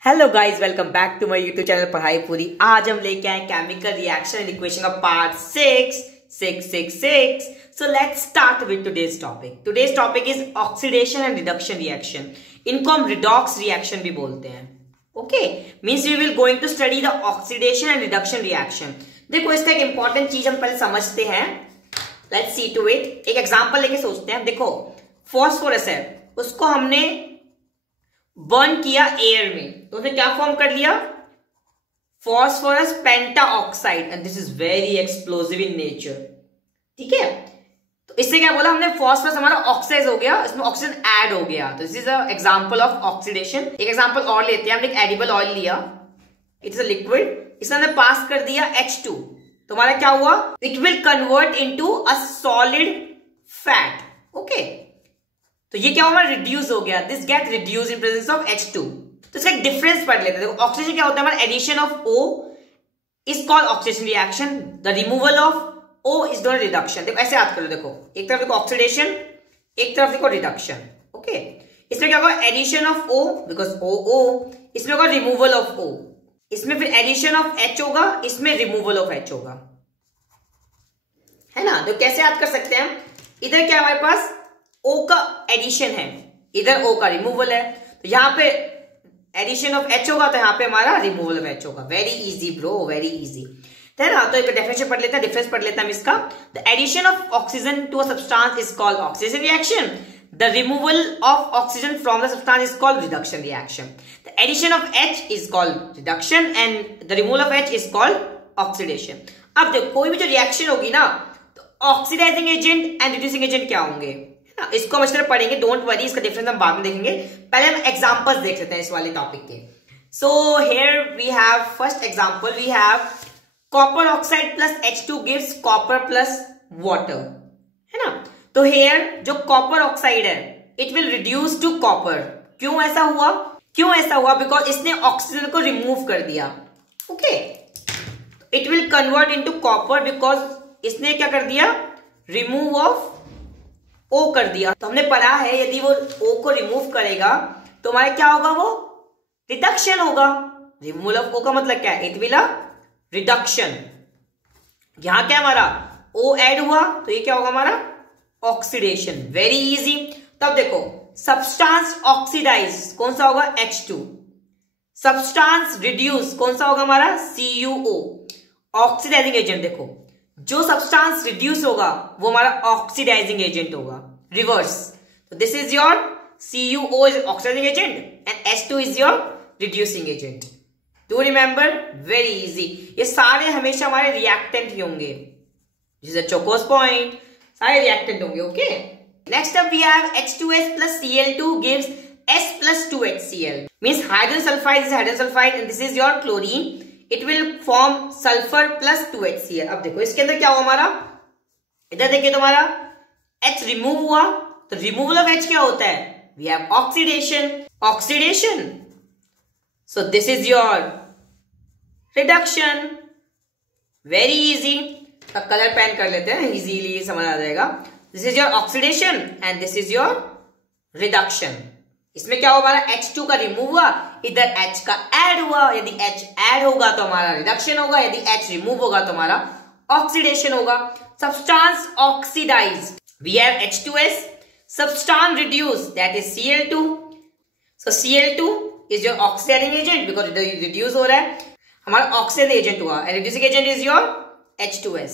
Hello guys, welcome back to my YouTube channel पढ़ाई पूरी। आज हम लेके आए केमिकल रिएक्शन एंड इक्वेशन का part 6 so let's start with today's topic is oxidation and reduction reaction. इनको हम रिडॉक्स रिएक्शन भी बोलते हैं। Okay, means we will going to study the oxidation and reduction reaction. देखो, इसका एक इंपॉर्टेंट चीज हम पहले समझते हैं। Let's see to it. एक एग्जांपल लेके सोचते हैं। देखो, फॉस्फोरस है, उसको हमने बर्न किया एयर में, तो उसने क्या फॉर्म कर लिया? Phosphorus pentoxide, and this is very explosive in nature. ठीक है, तो इससे क्या बोला हमने? फॉस्फोरस हमारा ऑक्साइड हो गया, इसमें ऑक्सीजन ऐड हो गया। तो this is a example of oxidation. एक एग्जांपल और लेते हैं। हमने एक एडिबल ऑयल लिया, इट इज अ लिक्विड, इसमें हमने पास कर दिया H2, तो हमारा क्या हुआ? It will convert into a solid fat. Okay, तो ये क्या होगा? रिड्यूस हो गया। This get reduce in presence of H2। तो इसका एक डिफरेंस पढ़ लेते हैं। देखो, ऑक्सीजन क्या होता है? हमारा addition of O is called oxidation reaction, the removal of O is called reduction. देखो, ऐसे याद करो। देखो, एक तरफ देखो ऑक्सीडेशन, एक तरफ देखो रिडक्शन। ओके, इसमें क्या होगा? Addition of O because OO, इसमें होगा रिमूवल ऑफ O, इसमें फिर एडिशन ऑफ H होगा, इसमें रिमूवल ऑफ H होगा, है ना? तो कैसे याद कर सकते हैं? इधर क्या हमारे पास O का एडिशन है, इधर O का रिमूवल है, तो यहां पे एडिशन ऑफ H होगा, तो यहां पे हमारा रिमूवल ऑफ H होगा। Very easy bro, very easy, है ना? तो एक डेफिनेशन पढ़ लेते हैं, डिफरेंस पढ़ लेते हैं हम इसका। The addition of oxygen to a substance is called oxidation reaction. The removal of oxygen from the substance is called reduction reaction. The addition of H is called reduction and the removal of H is called oxidation. अब देखो, कोई भी जो reaction होगी ना, तो oxidising agent and reducing agent क्या होंगे? इसको हम इस तरह पढ़ेंगे, डोंट वरी, इसका डिफरेंस हम बाद में देखेंगे। पहले हम एग्जांपल्स देख लेते हैं इस वाले टॉपिक के। So here we have first example, we have copper oxide plus H2 gives copper plus water, है ना? तो हियर जो कॉपर ऑक्साइड है, it will reduce to copper. क्यों ऐसा हुआ? बिकॉज इसने ऑक्सीजन को रिमूव कर दिया। Okay, it will convert into copper because इसने क्या कर दिया? रिमूव ऑफ O कर दिया। तो हमने पढ़ा है, यदि वो O को रिमूव करेगा तो हमारा क्या होगा? वो रिडक्शन होगा। रिमूवल ऑफ O का मतलब क्या है? It will a reduction. यहां क्या हमारा O ऐड हुआ, तो ये क्या होगा? हमारा ऑक्सीडेशन। Very easy. तब देखो, सब्सटेंस ऑक्सीडाइज कौन सा होगा? H2। सब्सटेंस रिड्यूस कौन सा होगा? हमारा CuO। ऑक्सीडाइजिंग एजेंट, देखो, जो सब्सटेंस रिड्यूस होगा वो हमारा ऑक्सीडाइजिंग एजेंट होगा, रिवर्स। तो this is your CuO is oxidising agent and H2 is your reducing agent. Do remember? Very easy. ये सारे हमेशा हमारे रिएक्टेंट ही होंगे। दिस इज अ चोकोस पॉइंट, सारे रिएक्टेंट होंगे। Okay, next up we have H2S plus Cl2 gives S plus 2HCl, means hydrogen sulfide is hydrogen sulfide and this is your chlorine. It will form sulfur plus 2HCl। अब देखो, इसके अंदर क्या हुआ हमारा? इधर देखिए, तुम्हारा H रिमूव हुआ, तो रिमूवल ऑफ H क्या होता है? We have oxidation. So this is your reduction। Very easy. अब कलर पेन कर लेते हैं, इजीली समझ आ जाएगा। This is your oxidation and this is your reduction। इसमें क्या होगा? हमारा H2 का रिमूव हुआ, इधर H का ऐड हुआ। यदि H ऐड होगा तो हमारा रिडक्शन होगा, यदि H रिमूव होगा तो हमारा ऑक्सीडेशन होगा। Substance oxidised, we have H2S। Substance reduce, that is Cl2। So Cl2 is your oxidising agent because reduce हो रहा है, हमारा ऑक्सीडाइजिंग एजेंट हुआ। And reducing agent is your H2S।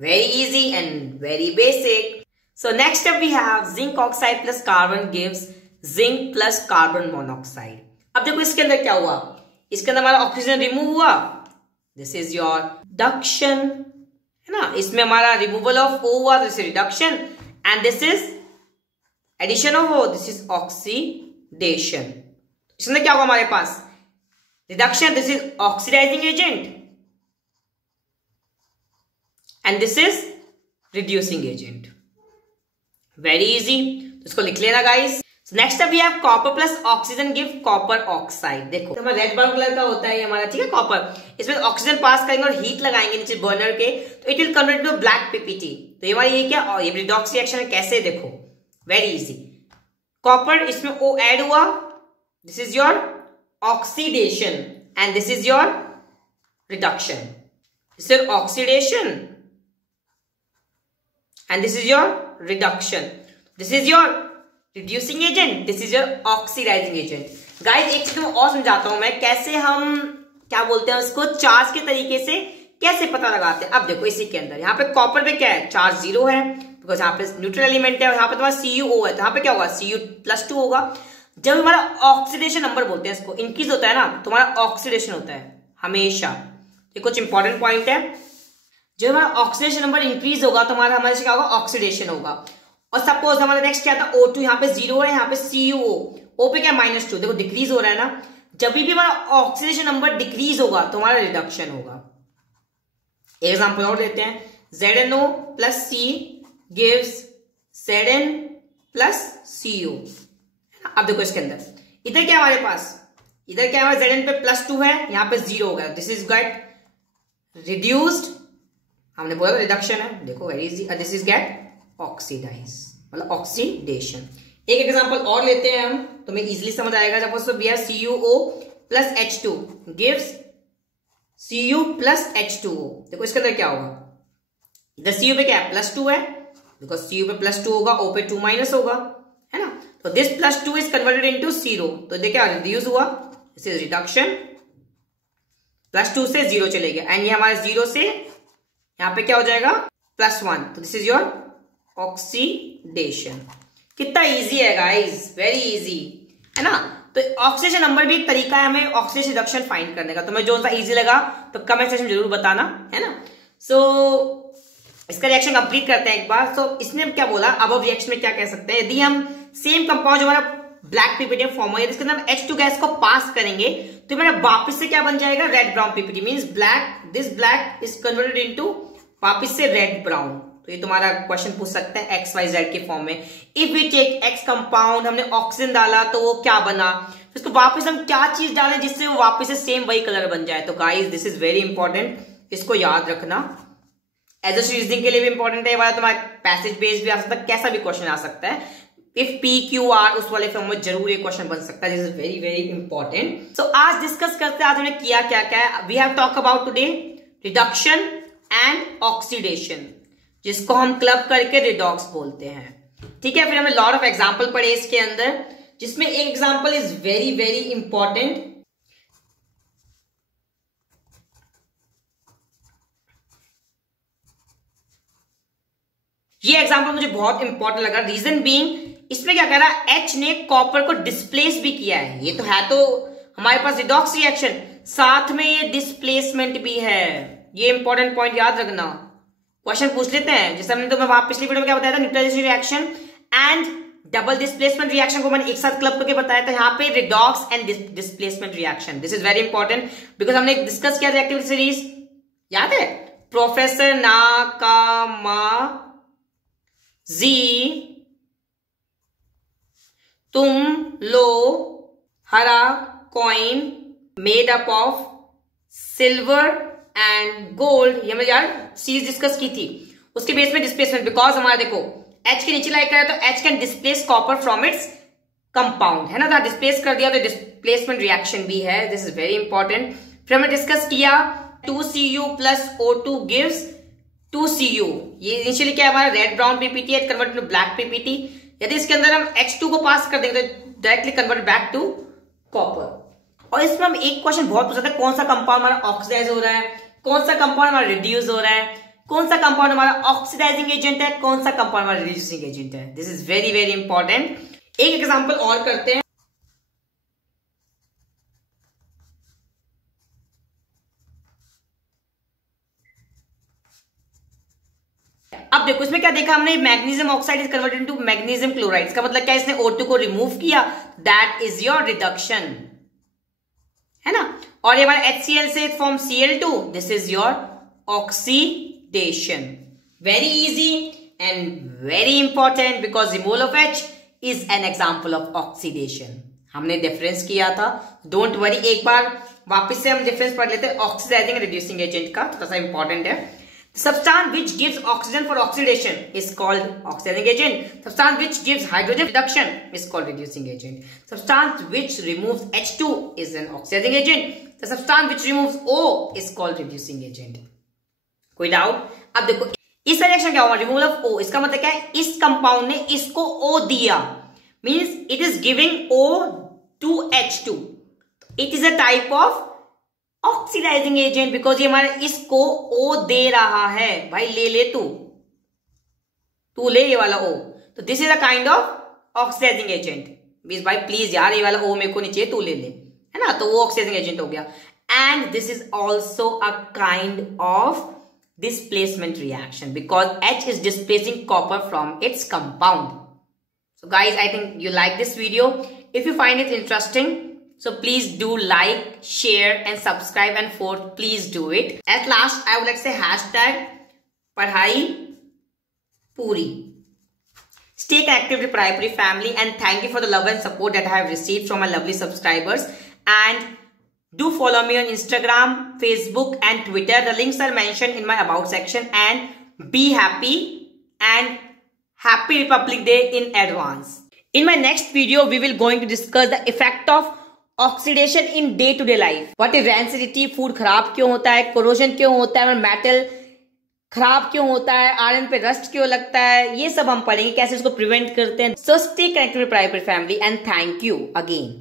Very easy and very basic. So next up we have zinc oxide plus carbon gives zinc plus carbon monoxide. अब देखो, इसके अंदर क्या हुआ? इसके अंदर हमारा ऑक्सीजन रिमूव हुआ, दिस इज योर रिडक्शन, है ना? इसमें हमारा रिमूवल ऑफ O हुआ, this is reduction, and this is addition of O, this is oxidation. इसके अंदर क्या होगा हमारे पास? Reduction, this is oxidising agent and this is reducing agent. Very easy, तो इसको लिख लेना guys. Next up we have copper plus oxygen give copper oxide. देखो, हमारा रेड ब्राउन कलर का होता है हमारा, ठीक है, कॉपर। इसमें ऑक्सीजन पास करेंगे और हीट लगाएंगे नीचे बर्नर के, तो it will convert to black PPT। तो ये हमारी ये क्या? और ये रिडॉक्स रिएक्शन है। कैसे? देखो, वेरी इजी। कॉपर, इसमें O ऐड हुआ, this is your oxidation and this is your reduction. This is your oxidation and this is your reduction. This is your reducing agent, this is your oxidizing agent. Guys एक चीज और समझाता हूं मैं, कैसे हम क्या बोलते हैं उसको, चार्ज के तरीके से कैसे पता लगाते हैं। अब देखो इसी के अंदर यहाँ पे कॉपर पे क्या है, चार्ज 0 है, बिकॉज यहाँ पे न्यूट्रल एलिमेंट है, और यहाँ पे तुम्हारा CuO है, तो यहाँ पे क्या होगा, Cu+2 होगा। जब हमारा ऑक्सीडेशन नंबर बोलते हैं इसको, इंक्रीज होता है ना, तुम्हारा ऑक्सीडेशन होता है हमेशा। ये कुछ इंपॉर्टेंट पॉइंट है। जब हमारा ऑक्सीडेशन नंबर इंक्रीज होगा तो हमारे क्या होगा, ऑक्सीडेशन होगा। और सपोज हमारा नेक्स्ट क्या था, O2, यहाँ पे 0 है, यहाँ पे CuO, O पे क्या -2, देखो डिक्रीज हो रहा है ना। जब भी हमारा ऑक्सीडेशन नंबर डिक्रीज होगा तो हमारा रिडक्शन होगा। एग्जांपल और देते हैं, ZnO + C gives Zn + CO। अब देखो इसके अंदर इधर क्या हमारे पास, इधर क्या हमारे Zn पे +2 है, यहाँ पे 0 हो गया, दिस इज गेट रिड्यूस्ड, हमने बोला रिडक्शन है, देखो very easy, this is get oxidise, मतलब ऑक्सीडेशन। एक एग्जांपल और लेते हैं हम, तुम्हें इजीली समझ आएगा। Suppose we have CuO + H2 gives Cu + H2O। देखो इसके अंदर क्या होगा, इधर Cu पे क्या है, +2 है, बिकॉज Cu पे +2 होगा, O पे 2- होगा, है ना। तो दिस +2 इज कन्वर्टेड इनटू 0, तो देखिए क्या रिड्यूस हुआ, दिस इज रिडक्शन, +2 से 0 चले गया, एंड ये हमारे 0 से यहाँ पे क्या हो जाएगा, +1, तो दिस इज योर ऑक्सीडेशन। कितना इजी है गाइस, वेरी इजी, है ना। तो ऑक्सीडेशन नंबर भी एक तरीका है हमें ऑक्सीडेशन रिडक्शन फाइंड करने का। तुम्हें जो सा इजी लगा तो कमेंट सेक्शन में जरूर बताना, है ना। सो इसका रिएक्शन कंप्लीट करते हैं एक बार। तो इसने क्या बोला, अब रिएक्शन में क्या कह सकते हैं, यदि हम सेम कंपाउंड जो हमारा ब्लैक पीपीटी फॉर्म हो, इसके अंदर हम H2 गैस को पास करेंगे तो मेरा वापस से क्या बन जाएगा, red brown PPT, means black, this black is converted into वापस से रेड ब्राउन। तो ये तुम्हारा क्वेश्चन पूछ सकते हैं XYZ के फॉर्म में। If we take X compound, हमने ऑक्सीजन डाला तो वो क्या बना, फिर उसको वापस हम क्या चीज डालें जिससे वो वापस से सेम वही कलर बन जाए। तो guys this is very important, इसको याद रखना। एज अ रीजनिंग के लिए भी इंपॉर्टेंट है, तुम्हारा पैसेज बेस्ड भी आ सकता है, कैसा भी क्वेश्चन आ सकता है। इफ PQR उस वाले फॉर्म में जरूर ये क्वेश्चन बन सकता है, this is very very important. So आज डिस्कस करते हैं, आज हमने किया क्या क्या। We have talk about today reduction and oxidation, जिसको हम क्लब करके रिडॉक्स बोलते हैं, ठीक है। फिर हमने लॉट ऑफ एग्जांपल पढ़े इसके अंदर, जिसमें एक example is very very important. ये एग्जांपल मुझे बहुत इंपॉर्टेंट लगा, रीजन बीइंग इसमें क्या कह रहा है, H ने कॉपर को डिस्प्लेस भी किया है। ये तो है तो हमारे पास रिडॉक्स रिएक्शन, साथ में ये डिस्प्लेसमेंट भी है। ये इंपॉर्टेंट पॉइंट याद रखना, क्वेश्चन पूछ लेते हैं। जैसे हमने तुम्हें पिछली वीडियो में क्या बताया था, neutralisation reaction and double displacement reaction को मैंने एक साथ क्लब करके बताया था। यहाँ पे redox and displacement reaction, this is very important because हमने डिस्कस किया था एक्टिविटी सीरीज, याद है, प्रोफेसर नाकामाजी तुम लो हरा coin made up of silver and gold, ये हमने यार सीरीज डिस्कस की थी। उसके बेस में डिस्प्लेसमेंट, बिकॉज हमारा देखो H के नीचे लाइक करा तो H can displace copper from its compound, है ना, डिस्प्लेस कर दिया तो डिस्प्लेसमेंट रिएक्शन भी है, दिस इज वेरी इंपॉर्टेंट। फिर हमने डिस्कस किया 2Cu + O2 gives 2Cu, ये इनिशियली क्या है हमारा रेड ब्राउन पीपीटी है, कन्वर्ट टू ब्लैक पीपीटी। यदि इसके अंदर हम H2 को पास कर देंगे तो directly convert back to copper. और इसमें हम एक क्वेश्चन बहुत पूछा था, कौन सा कंपाउंड हमारा ऑक्सीडाइज हो रहा है, कौन सा कंपाउंड हमारा रिड्यूस हो रहा है, कौन सा कंपाउंड हमारा ऑक्सीडाइजिंग एजेंट है, कौन सा कंपाउंड हमारा रिड्यूसिंग एजेंट है। This is very very important. एक एग्जांपल और करते हैं। अब देखो इसमें क्या देखा हमने, magnesium oxide is converted into magnesium chloride, इसका मतलब क्या, इसने O2 को रिमूव किया, दैट इज योर रिडक्शन, है ना। और ये हमारा HCl से form Cl2, this is your oxidation. Very easy and very important because removal of H is an example of oxidation. हमने डिफरेंस किया था, डोंट वरी, एक बार वापस से हम डिफरेंस पढ़ लेते हैं ऑक्सीडाइजिंग रिड्यूसिंग एजेंट का, थोड़ा सा इंपॉर्टेंट है। Substance which gives oxygen for oxidation is called oxidizing agent. Substance which gives hydrogen reduction is called reducing agent. Substance which removes H2 is an oxidizing agent. The substance which removes O is called reducing agent. कोई doubt? अब देखो इस reaction क्या होगा, removal of O, इसका मतलब क्या है, इस कंपाउंड ने इसको O दिया, means it is giving O to H2. It is a type of oxidising agent, because ये हमारे इसको O दे रहा है, भाई ले ले तू ले ये वाला O, तो this is a kind of oxidising agent, means भाई प्लीज यार ये वाला O मेरे को नहीं चाहिए, तू ले ले, है ना, तो वो ऑक्सीडाइजिंग एजेंट हो गया. And this is also a kind of displacement reaction because H is displacing copper from its compound. So guys, I think you like this video. If you find it interesting, so please do like, share and subscribe, and fourth, please do it. At last, I would like to say hashtag Padhai Puri. Stay connected with Puri family, and thank you for the love and support that I have received from my lovely subscribers. And do follow me on Instagram, Facebook and Twitter. The links are mentioned in my about section. And be happy and happy Republic Day in advance. In my next video, we will going to discuss the effect of oxidation in day-to-day life. What is rancidity? Food खराब क्यों होता है? Corrosion क्यों होता है? Metal खराब क्यों होता है? आयरन पे रस्ट क्यों लगता है? ये सब हम पढ़ेंगे, कैसे इसको प्रिवेंट करते हैं. So stay connected with Puri family and thank you again.